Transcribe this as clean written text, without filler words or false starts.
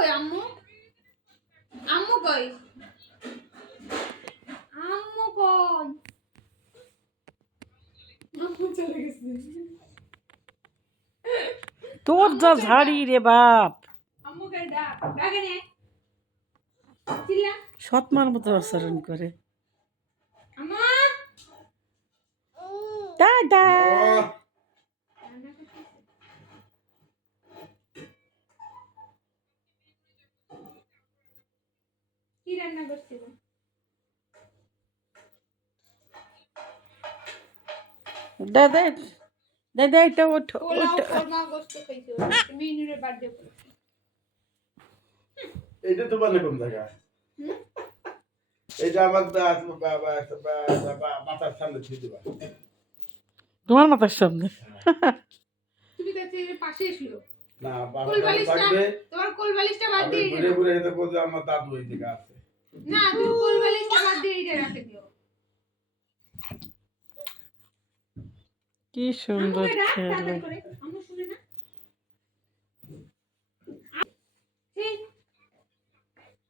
কই আম্মু? আম্মু কই? আম্মু কই? আম্মু চলে গেছে। তোর যা ঝাড়ি রে বাপ, আম্মু কই ডাক ডাকে নে চিল্লা সৎমার মতো আচরণ করে। আম্মা দাদা কি রান্না করছিল? দাদা দাদা এটা ওঠো পোলাও ওঠো। কোরমা গোশত খাইছো মিনুরের বার্থডে উপলক্ষে। এইটা তো মানে কোন জায়গা? এইটা আমার মাথার সামনে দিয়ে দিবা। তোমার মাথার সামনে। তুমি তো এর পাশে ছিল। না কোল বাবা বালিশটা থাকবে। তোমার কোল বালিশটা বাদ আমি দিয়ে ঘুরে গেল। ঘুরে এটা বলতে আমার দাদু এই জায়গা আছে। না তুমি কোল বালিশটা বাদ দিয়ে এটা রেখে দিও। কি সুন্দর আম্মুকে ডাক খেলে। তাড়াতাড়ি করে।